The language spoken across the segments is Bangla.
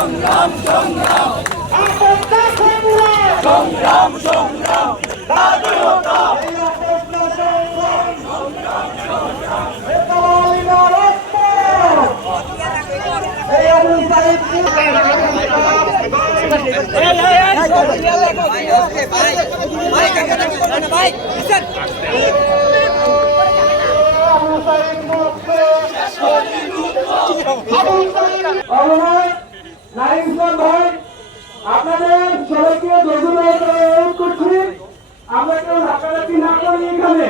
সংগ্রাম সংগ্রাম সংগ্রাম সংগ্রাম স্বাধীনতা আপনাদের সবাইকে অনুরোধ করছি, আমরা কেউ রাতারাতি না করি এখানে।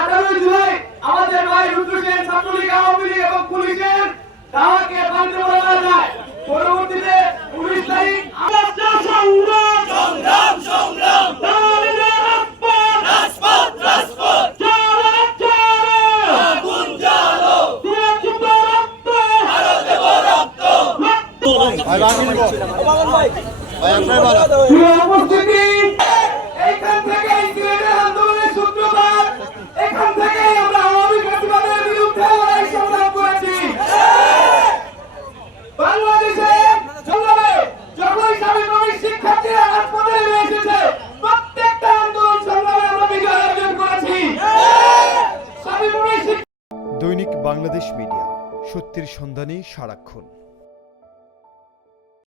আগামী জুলাই আমাদের ভাই রুদ্র সেন ছাত্রলীগ, আওয়ামী লীগ এবং পুলিশের দাওয়াকে বাধ্য করা যায়। পরবর্তীতে 19 তারিখ সংগ্রাম সংগ্রাম রাজপথ রাজপথ আগুন জ্বালো আরো দেব রক্ত উপস্থিতি এইখান থেকে সিলেটের আন্দোলনের সূত্রপাত, এখান থেকে আমরা আওয়ামী ফ্যাসিবাদের বিরুদ্ধে লড়াই সংগ্রাম করেছি। বাংলাদেশে যখন স্বামী শিক্ষার্থীরা রাজপথে নেমে এসেছে, প্রত্যেকটা আন্দোলন সংগ্রামে আমরা বিজয় অর্জন করেছি। দৈনিক বাংলাদেশ মিডিয়া, সত্যের সন্ধানে সারাক্ষণ।